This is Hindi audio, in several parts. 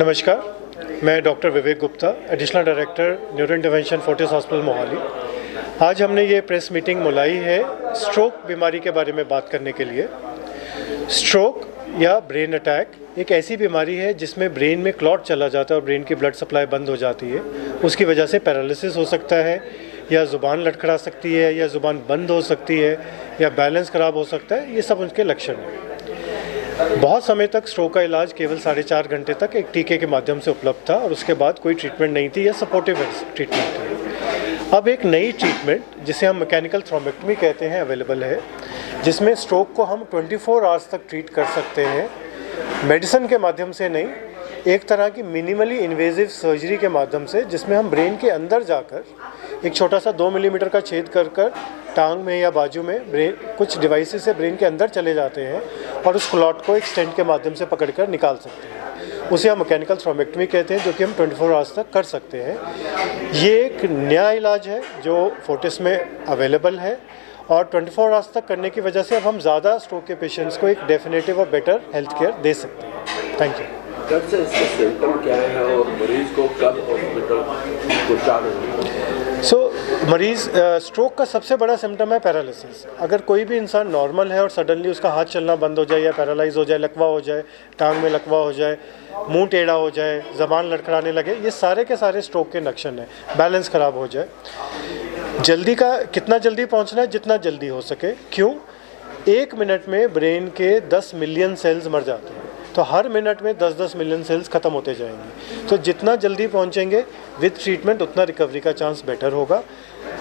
नमस्कार, मैं doctor Vivek Gupta, additional director neuro intervention Fortis hospital Mohali. आज हमने ये प्रेस मीटिंग बुलाई है स्ट्रोक बीमारी के बारे में बात करने के लिए। स्ट्रोक या ब्रेन अटैक एक ऐसी बीमारी है जिसमें ब्रेन में क्लॉट चला जाता है और ब्रेन की ब्लड सप्लाई बंद हो जाती है। उसकी वजह से पैरालिसिस हो सकता है, या ज़ुबान लटखड़ा सकती है, या ज़ुबान बंद हो सकती है, या बैलेंस ख़राब हो सकता है। ये सब उनके लक्षण हैं। बहुत समय तक स्ट्रोक का इलाज केवल 4.5 घंटे तक एक टीके के माध्यम से उपलब्ध था और उसके बाद कोई ट्रीटमेंट नहीं थी या सपोर्टिव ट्रीटमेंट थी। अब एक नई ट्रीटमेंट जिसे हम मैकेनिकल थ्रोम्बेक्टमी कहते हैं अवेलेबल है, जिसमें स्ट्रोक को हम 24 आवर्स तक ट्रीट कर सकते हैं, मेडिसिन के माध्यम से नहीं, एक तरह की मिनिमली इन्वेजिव सर्जरी के माध्यम से, जिसमें हम ब्रेन के अंदर जाकर एक छोटा सा 2 मिलीमीटर का छेद कर टांग में या बाजू में ब्रेन कुछ डिवाइसेस से ब्रेन के अंदर चले जाते हैं और उस क्लॉट को एक स्टेंट के माध्यम से पकड़कर निकाल सकते हैं। उसे हम मैकेनिकल थ्रोम्बेक्टमी कहते हैं, जो कि हम 24 आवर्स तक कर सकते हैं। ये एक नया इलाज है जो फोर्टिस में अवेलेबल है और 24 आवर्स तक करने की वजह से अब हम ज़्यादा स्ट्रोक के पेशेंट्स को एक डेफिनेटिव और बेटर हेल्थ केयर दे सकते हैं। Thank you. कब से इसके सिम्टम क्या है और मरीज को कब हॉस्पिटल मरीज स्ट्रोक का सबसे बड़ा सिम्टम है पैरालिसिस। अगर कोई भी इंसान नॉर्मल है और सडनली उसका हाथ चलना बंद हो जाए या पैरालाइज हो जाए, लकवा हो जाए, टांग में लकवा हो जाए, मुंह टेढ़ा हो जाए, ज़बान लड़खड़ाने लगे, ये सारे के सारे स्ट्रोक के लक्षण हैं। बैलेंस ख़राब हो जाए, जल्दी का कितना जल्दी पहुंचना है, जितना जल्दी हो सके। क्यों? 1 मिनट में ब्रेन के 10 मिलियन सेल्स मर जाते हैं, तो हर मिनट में 10-10 मिलियन सेल्स ख़त्म होते जाएंगे। तो जितना जल्दी पहुंचेंगे विद ट्रीटमेंट उतना रिकवरी का चांस बेटर होगा।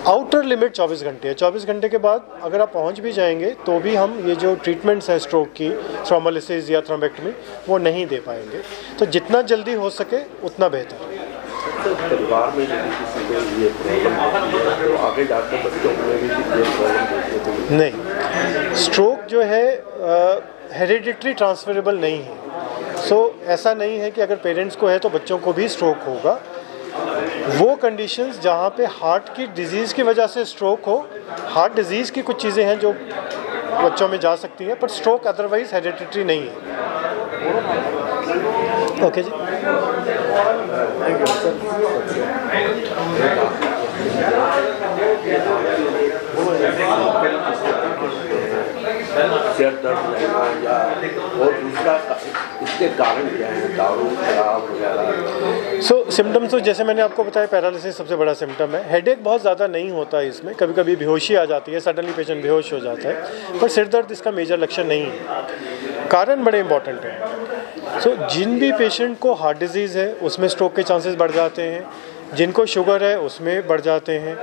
आउटर लिमिट 24 घंटे है। 24 घंटे के बाद अगर आप पहुंच भी जाएंगे तो भी हम ये जो ट्रीटमेंट्स है स्ट्रोक की, थ्रोम्बोलिसिस या थ्रोम्बेक्टमी, वो नहीं दे पाएंगे। तो जितना जल्दी हो सके उतना बेहतर। तो परिवार में यदि किसी को ये प्रॉब्लम तो आगे जाकर बच्चों में भी ये प्रॉब्लम देखने को नहीं, स्ट्रोक जो है हेरिडिटरी ट्रांसफरेबल नहीं है। ऐसा नहीं है कि अगर पेरेंट्स को है तो बच्चों को भी स्ट्रोक होगा। वो कंडीशंस जहाँ पे हार्ट की डिजीज़ की वजह से स्ट्रोक हो, हार्ट डिजीज़ की कुछ चीज़ें हैं जो बच्चों में जा सकती हैं, पर स्ट्रोक अदरवाइज हेरिडिटरी नहीं है। ओके जी, थैंक सिर दर्द रहना या और दूसरा इसके कारण क्या है, दारू शराब वगैरह? सिम्टम्स तो जैसे मैंने आपको बताया, पैरालिसिस सबसे बड़ा सिम्टम है। हेडेक बहुत ज़्यादा नहीं होता है इसमें, कभी कभी बेहोशी आ जाती है, सडनली पेशेंट बेहोश हो जाता है, पर सिर दर्द इसका मेजर लक्षण नहीं है। कारण बड़े इंपॉर्टेंट हैं। जिन भी पेशेंट को हार्ट डिजीज़ है उसमें स्ट्रोक के चांसेस बढ़ जाते हैं, जिनको शुगर है उसमें बढ़ जाते हैं,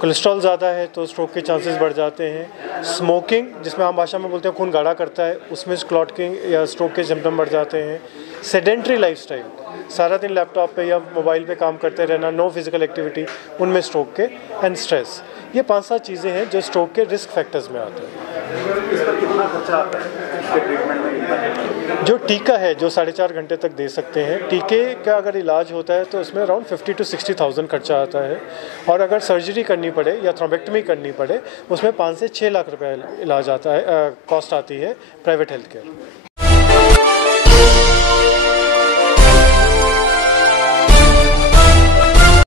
कोलेस्ट्रॉल ज़्यादा है तो स्ट्रोक के चांसेस बढ़ जाते हैं, स्मोकिंग जिसमें हम भाषा में बोलते हैं खून गाढ़ा करता है, उसमें क्लॉटिंग या स्ट्रोक के सिम्टम बढ़ जाते हैं, सेडेंट्री लाइफस्टाइल, सारा दिन लैपटॉप पे या मोबाइल पे काम करते रहना, नो फिजिकल एक्टिविटी, उनमें स्ट्रोक के, एंड स्ट्रेस, ये 5-7 चीज़ें हैं जो स्ट्रोक के रिस्क फैक्टर्स में आते हैं। इस पर कितना खर्चा आता है? इसके ट्रीटमेंट में कितना खर्चा? जो टीका है जो 4.5 घंटे तक दे सकते हैं, टीके का अगर इलाज होता है तो उसमें अराउंड 50 to 60,000 खर्चा आता है, और अगर सर्जरी करनी पड़े या थ्रोम्बेक्टमी करनी पड़े उसमें 5 से 6 लाख रुपए इलाज आता है, कॉस्ट आती है प्राइवेट हेल्थ केयर।